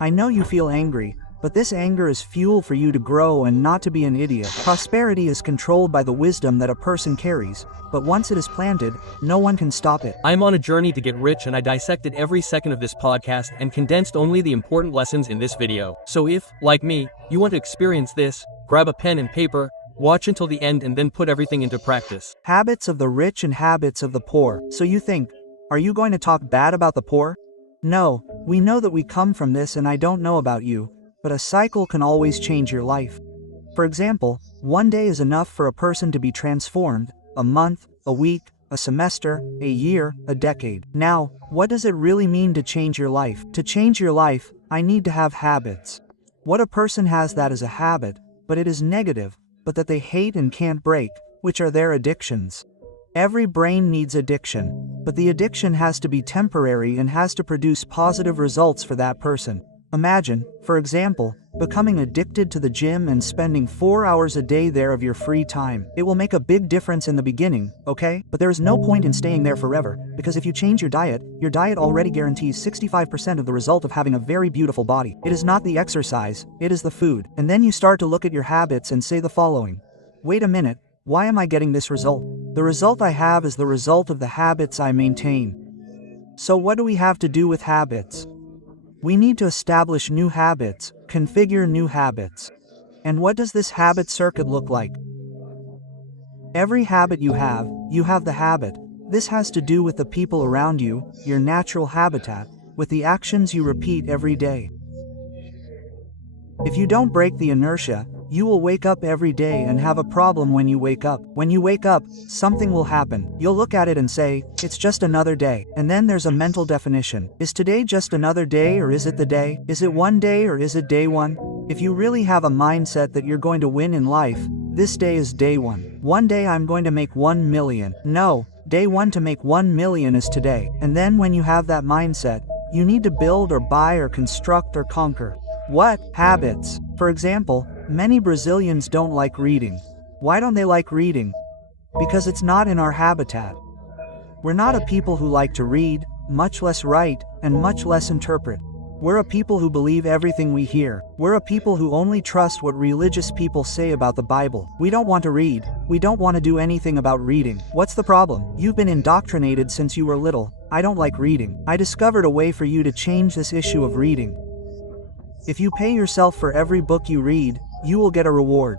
I know you feel angry, but this anger is fuel for you to grow and not to be an idiot. Prosperity is controlled by the wisdom that a person carries, but once it is planted, no one can stop it. I'm on a journey to get rich, and I dissected every second of this podcast and condensed only the important lessons in this video. So if, like me, you want to experience this, grab a pen and paper, watch until the end, and then put everything into practice. Habits of the rich and habits of the poor. So you think, are you going to talk bad about the poor? No, we know that we come from this, and I don't know about you, but a cycle can always change your life. For example, one day is enough for a person to be transformed, a month, a week, a semester, a year, a decade. Now, what does it really mean to change your life? To change your life, I need to have habits. What a person has that is a habit, but it is negative, but that they hate and can't break, which are their addictions. Every brain needs addiction, but the addiction has to be temporary and has to produce positive results for that person. Imagine, for example, becoming addicted to the gym and spending 4 hours a day there of your free time. It will make a big difference in the beginning, okay? But there is no point in staying there forever, because if you change your diet already guarantees 65% of the result of having a very beautiful body. It is not the exercise, it is the food. And then you start to look at your habits and say the following. Wait a minute, why am I getting this result? The result I have is the result of the habits I maintain. So what do we have to do with habits? We need to establish new habits, configure new habits. And what does this habit circuit look like? Every habit you have the habit. This has to do with the people around you, your natural habitat, with the actions you repeat every day. If you don't break the inertia, you will wake up every day and have a problem when you wake up. When you wake up, something will happen. You'll look at it and say, it's just another day. And then there's a mental definition. Is today just another day, or is it the day? Is it one day, or is it day one? If you really have a mindset that you're going to win in life, this day is day one. One day I'm going to make 1 million. No, day one to make 1 million is today. And then when you have that mindset, you need to build or buy or construct or conquer. What? Habits. For example, many Brazilians don't like reading. Why don't they like reading? Because it's not in our habitat. We're not a people who like to read, much less write, and much less interpret. We're a people who believe everything we hear. We're a people who only trust what religious people say about the Bible. We don't want to read. We don't want to do anything about reading. What's the problem? You've been indoctrinated since you were little. I don't like reading. I discovered a way for you to change this issue of reading. If you pay yourself for every book you read, you will get a reward.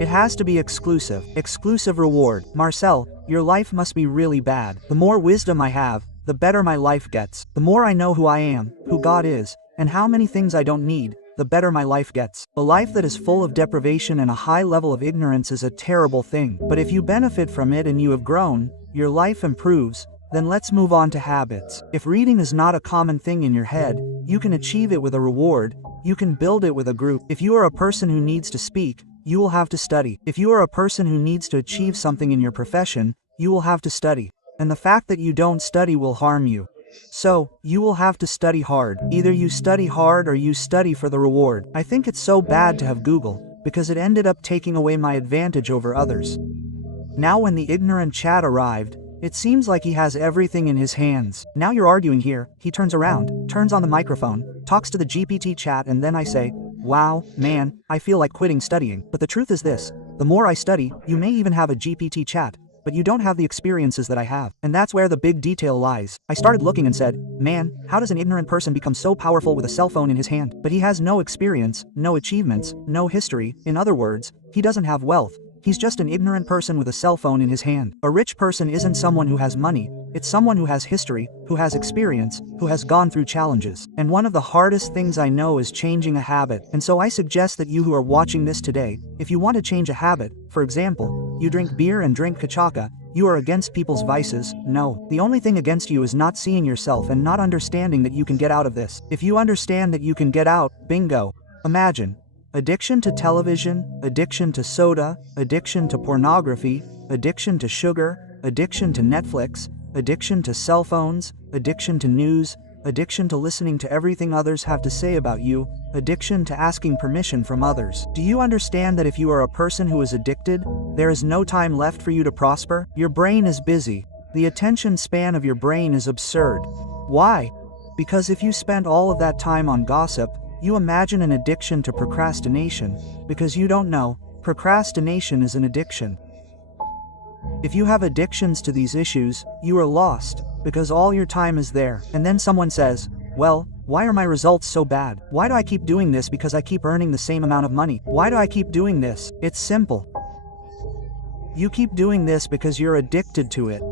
It has to be exclusive. Exclusive reward. Marçal, your life must be really bad. The more wisdom I have, the better my life gets. The more I know who I am, who God is, and how many things I don't need, the better my life gets. A life that is full of deprivation and a high level of ignorance is a terrible thing. But if you benefit from it and you have grown, your life improves, then let's move on to habits. If reading is not a common thing in your head, you can achieve it with a reward. You can build it with a group. If you are a person who needs to speak, you will have to study. If you are a person who needs to achieve something in your profession, you will have to study. And the fact that you don't study will harm you. So, you will have to study hard. Either you study hard or you study for the reward. I think it's so bad to have Google, because it ended up taking away my advantage over others. Now when the ignorant Chad arrived, it seems like he has everything in his hands. Now you're arguing here, he turns around, turns on the microphone, talks to the GPT chat, and then I say, wow, man, I feel like quitting studying. But the truth is this, the more I study, you may even have a GPT chat, but you don't have the experiences that I have. And that's where the big detail lies. I started looking and said, man, how does an ignorant person become so powerful with a cell phone in his hand? But he has no experience, no achievements, no history. In other words, he doesn't have wealth. He's just an ignorant person with a cell phone in his hand. A rich person isn't someone who has money, it's someone who has history, who has experience, who has gone through challenges. And one of the hardest things I know is changing a habit. And so I suggest that you who are watching this today, if you want to change a habit, for example, you drink beer and drink cachaca, you are against people's vices. No, the only thing against you is not seeing yourself and not understanding that you can get out of this. If you understand that you can get out, bingo. Imagine. Addiction to television, addiction to soda, addiction to pornography, addiction to sugar, addiction to Netflix, addiction to cell phones, addiction to news, addiction to listening to everything others have to say about you, addiction to asking permission from others. Do you understand that if you are a person who is addicted, there is no time left for you to prosper? Your brain is busy. The attention span of your brain is absurd. Why? Because if you spend all of that time on gossip, you imagine an addiction to procrastination, because you don't know, procrastination is an addiction. If you have addictions to these issues, you are lost, because all your time is there. And then someone says, well, why are my results so bad? Why do I keep doing this because I keep earning the same amount of money? Why do I keep doing this? It's simple. You keep doing this because you're addicted to it.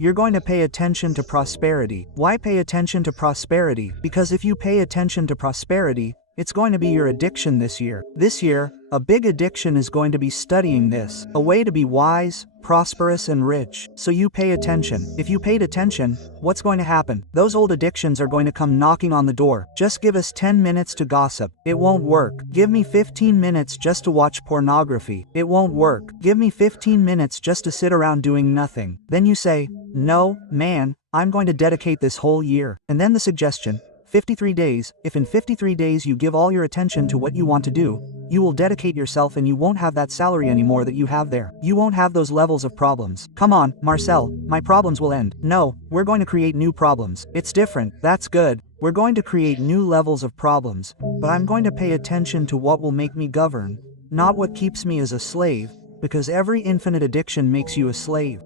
You're going to pay attention to prosperity. Why pay attention to prosperity? Because if you pay attention to prosperity, it's going to be your addiction this year. This year, a big addiction is going to be studying this, a way to be wise, prosperous, and rich. So you pay attention. If you paid attention, what's going to happen? Those old addictions are going to come knocking on the door. Just give us 10 minutes to gossip. It won't work. Give me 15 minutes just to watch pornography. It won't work. Give me 15 minutes just to sit around doing nothing. Then you say, no, man, I'm going to dedicate this whole year. And then the suggestion, 53 days, if in 53 days you give all your attention to what you want to do, you will dedicate yourself and you won't have that salary anymore that you have there. You won't have those levels of problems. Come on, Marcel, my problems will end. No, we're going to create new problems. It's different, that's good. We're going to create new levels of problems, but I'm going to pay attention to what will make me govern, not what keeps me as a slave, because every infinite addiction makes you a slave.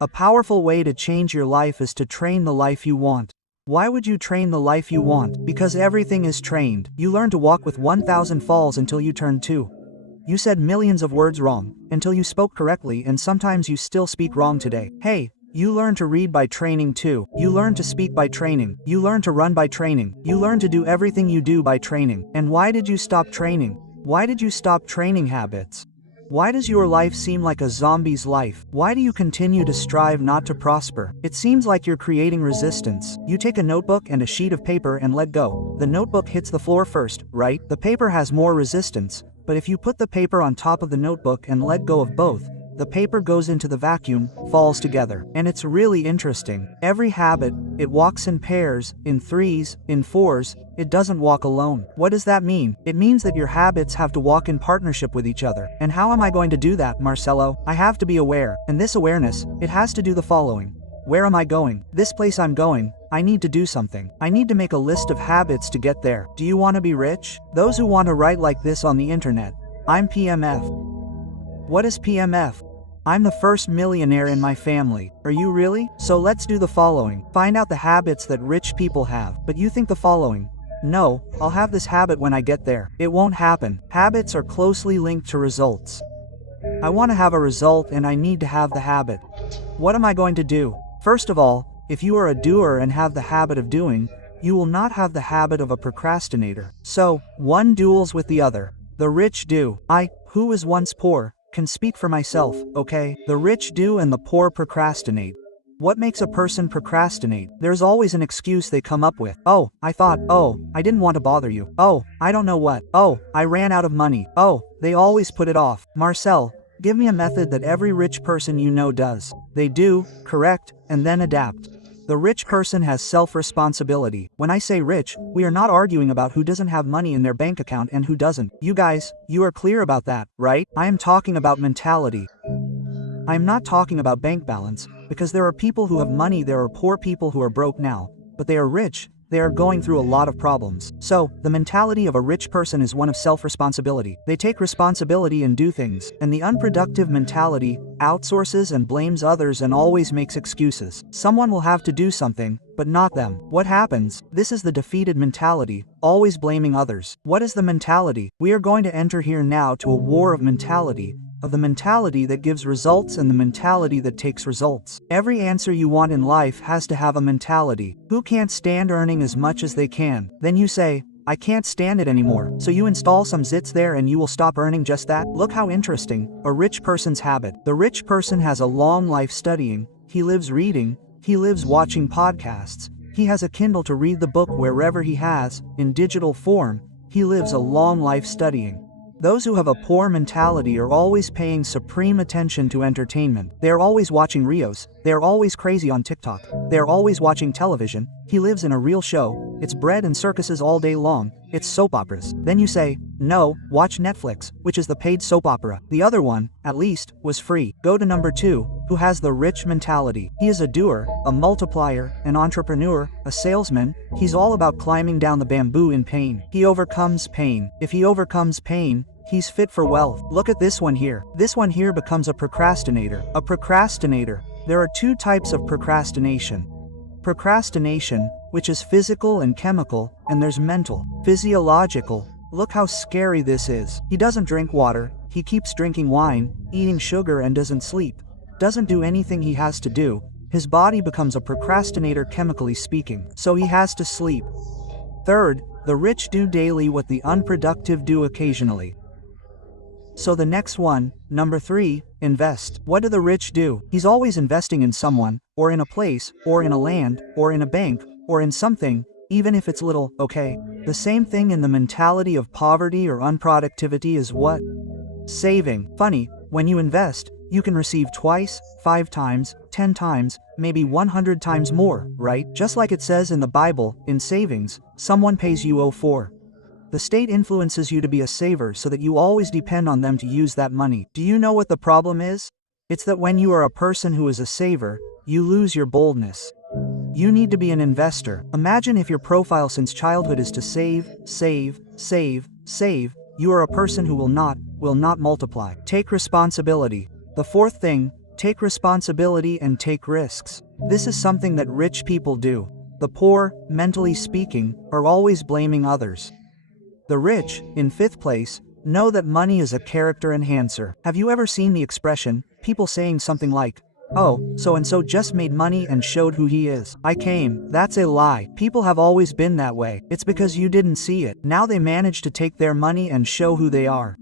A powerful way to change your life is to train the life you want. Why would you train the life you want? Because everything is trained. You learn to walk with 1,000 falls until you turn 2. You said millions of words wrong, until you spoke correctly, and sometimes you still speak wrong today. Hey, you learn to read by training too. You learn to speak by training. You learn to run by training. You learn to do everything you do by training. And why did you stop training? Why did you stop training habits? Why does your life seem like a zombie's life? Why do you continue to strive not to prosper? It seems like you're creating resistance. You take a notebook and a sheet of paper and let go. The notebook hits the floor first, right? The paper has more resistance, but if you put the paper on top of the notebook and let go of both, the paper goes into the vacuum, falls together. And it's really interesting. Every habit, it walks in pairs, in threes, in fours. It doesn't walk alone. What does that mean? It means that your habits have to walk in partnership with each other. And how am I going to do that, Marcelo? I have to be aware. And this awareness, it has to do the following. Where am I going? This place I'm going. I need to do something. I need to make a list of habits to get there. Do you want to be rich? Those who want to write like this on the internet. I'm PMF. What is PMF? I'm the first millionaire in my family. Are you really? So let's do the following. Find out the habits that rich people have. But you think the following. No, I'll have this habit when I get there. It won't happen. Habits are closely linked to results. I want to have a result and I need to have the habit. What am I going to do? First of all, if you are a doer and have the habit of doing, you will not have the habit of a procrastinator. So, one duels with the other. The rich do. I, who was once poor, can speak for myself, okay? The rich do and the poor procrastinate. What makes a person procrastinate? There's always an excuse they come up with. Oh, I thought. Oh, I didn't want to bother you. Oh, I don't know what. Oh, I ran out of money. Oh, they always put it off. Marcel, give me a method that every rich person you know does. They do, correct, and then adapt. The rich person has self-responsibility. When I say rich, we are not arguing about who doesn't have money in their bank account and who doesn't. You guys, you are clear about that, right? I am talking about mentality. I am not talking about bank balance, because there are people who have money, there are poor people who are broke now, but they are rich. They are going through a lot of problems. So, the mentality of a rich person is one of self-responsibility. They take responsibility and do things. And the unproductive mentality outsources and blames others and always makes excuses. Someone will have to do something, but not them. What happens? This is the defeated mentality, always blaming others. What is the mentality? We are going to enter here now to a war of mentality. Of the mentality that gives results and the mentality that takes results. Every answer you want in life has to have a mentality. Who can't stand earning as much as they can? Then you say, I can't stand it anymore. So you install some zits there and you will stop earning just that? Look how interesting. A rich person's habit. The rich person has a long life studying. He lives reading. He lives watching podcasts. He has a Kindle to read the book wherever he has, in digital form. He lives a long life studying. Those who have a poor mentality are always paying supreme attention to entertainment. They are always watching Rios, They are always crazy on TikTok. They are always watching television. He lives in a real show. It's bread and circuses all day long. It's soap operas. Then you say, no, watch Netflix, which is the paid soap opera. The other one, at least, was free. Go to number 2, who has the rich mentality. He is a doer, a multiplier, an entrepreneur, a salesman. He's all about climbing down the bamboo in pain. He overcomes pain. If he overcomes pain, he's fit for wealth. Look at this one here. This one here becomes a procrastinator. A procrastinator. There are 2 types of procrastination. Procrastination, which is physical and chemical, and there's mental, physiological. Look how scary this is. He doesn't drink water, he keeps drinking wine, eating sugar and doesn't sleep. Doesn't do anything he has to do. His body becomes a procrastinator chemically speaking, so he has to sleep. Third, the rich do daily what the unproductive do occasionally. So the next one, number 3, invest. What do the rich do? He's always investing in someone, or in a place, or in a land, or in a bank, or in something, even if it's little, okay? The same thing in the mentality of poverty or unproductivity is what? Saving. Funny, when you invest, you can receive twice, 5 times, 10 times, maybe 100 times more, right? Just like it says in the Bible, in savings, someone pays you 04. The state influences you to be a saver so that you always depend on them to use that money. Do you know what the problem is? It's that when you are a person who is a saver, you lose your boldness. You need to be an investor. Imagine if your profile since childhood is to save, save, save, save. You are a person who will not multiply. Take responsibility. The 4th thing, take responsibility and take risks. This is something that rich people do. The poor, mentally speaking, are always blaming others. The rich, in 5th place, know that money is a character enhancer. Have you ever seen the expression, people saying something like, oh, so-and-so just made money and showed who he is. I came. That's a lie. People have always been that way. It's because you didn't see it. Now they manage to take their money and show who they are.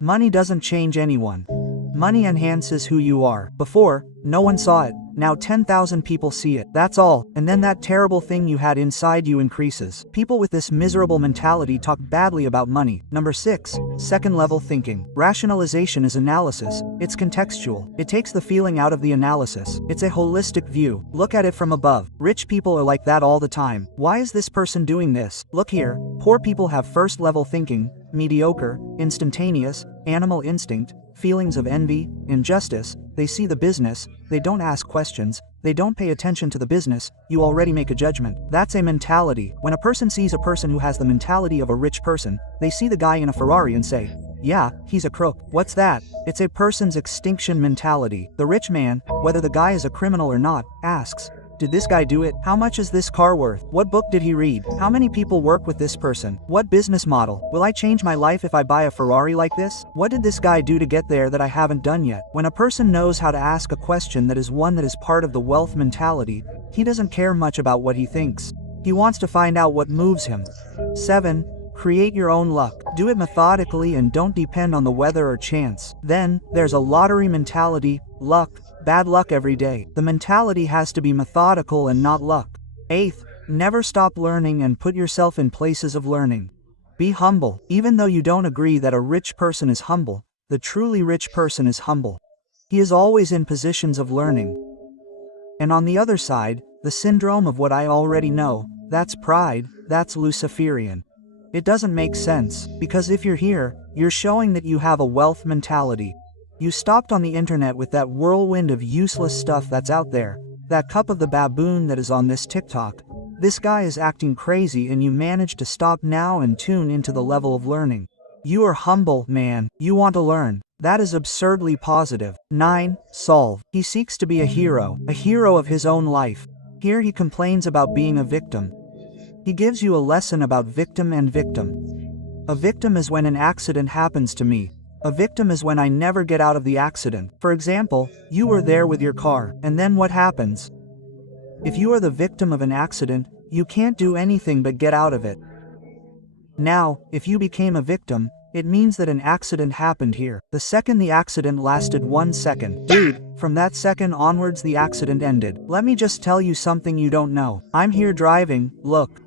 Money doesn't change anyone. Money enhances who you are. Before, no one saw it. Now 10,000 people see it. That's all. And then that terrible thing you had inside you increases. People with this miserable mentality talk badly about money. Number 6, second level thinking. Rationalization is analysis. It's contextual. It takes the feeling out of the analysis. It's a holistic view. Look at it from above. Rich people are like that all the time. Why is this person doing this? Look here. Poor people have first level thinking, mediocre, instantaneous, animal instinct, feelings of envy, injustice. They see the business, they don't ask questions, they don't pay attention to the business, you already make a judgment. That's a mentality. When a person sees a person who has the mentality of a rich person, they see the guy in a Ferrari and say, yeah, he's a crook. What's that? It's a person's extinction mentality. The rich man, whether the guy is a criminal or not, asks, did this guy do it? How much is this car worth? What book did he read? How many people work with this person? What business model? Will I change my life if I buy a Ferrari like this? What did this guy do to get there that I haven't done yet? When a person knows how to ask a question that is one that is part of the wealth mentality, he doesn't care much about what he thinks. He wants to find out what moves him. 7. Create your own luck. Do it methodically and don't depend on the weather or chance. Then, there's a lottery mentality, luck, bad luck every day. The mentality has to be methodical and not luck. 8th, never stop learning and put yourself in places of learning. Be humble. Even though you don't agree that a rich person is humble, the truly rich person is humble. He is always in positions of learning. And on the other side, the syndrome of what I already know, that's pride, that's Luciferian. It doesn't make sense, because if you're here, you're showing that you have a wealth mentality. You stopped on the internet with that whirlwind of useless stuff that's out there, that cup of the baboon that is on this TikTok. This guy is acting crazy and you managed to stop now and tune into the level of learning. You are humble, man. You want to learn. That is absurdly positive. 9. Solve. He seeks to be a hero of his own life. Here he complains about being a victim. He gives you a lesson about victim and victim. A victim is when an accident happens to me. A victim is when I never get out of the accident. For example, you were there with your car, and then what happens? If you are the victim of an accident, you can't do anything but get out of it. Now, if you became a victim, it means that an accident happened here. The second the accident lasted 1 second. Dude, from that second onwards the accident ended. Let me just tell you something you don't know. I'm here driving, look.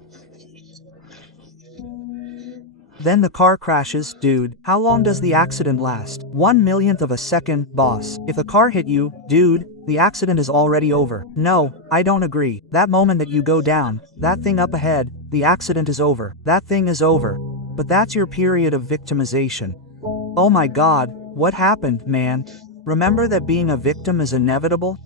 Then the car crashes, dude. How long does the accident last? 1/1,000,000th of a second, boss. If a car hit you, dude, the accident is already over. No, I don't agree. That moment that you go down, that thing up ahead, the accident is over. That thing is over. But that's your period of victimization. Oh my God, what happened, man? Remember that being a victim is inevitable?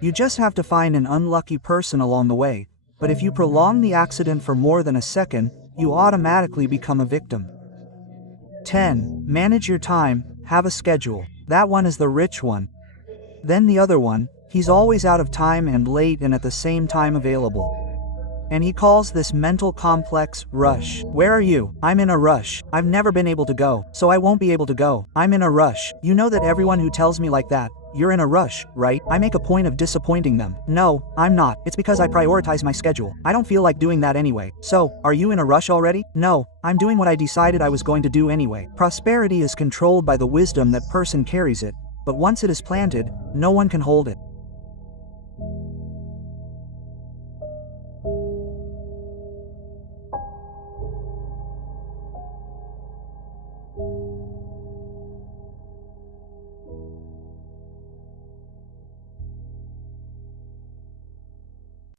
You just have to find an unlucky person along the way, but if you prolong the accident for more than a second, you automatically become a victim. 10. Manage your time, have a schedule. That one is the rich one. Then the other one, he's always out of time and late and at the same time available. And he calls this mental complex rush. Where are you? I'm in a rush. I've never been able to go, so I won't be able to go. I'm in a rush. You know that everyone who tells me like that, you're in a rush, right? I make a point of disappointing them. No, I'm not. It's because I prioritize my schedule. I don't feel like doing that anyway. So, are you in a rush already? No, I'm doing what I decided I was going to do anyway. Prosperity is controlled by the wisdom that person carries it, but once it is planted, no one can hold it.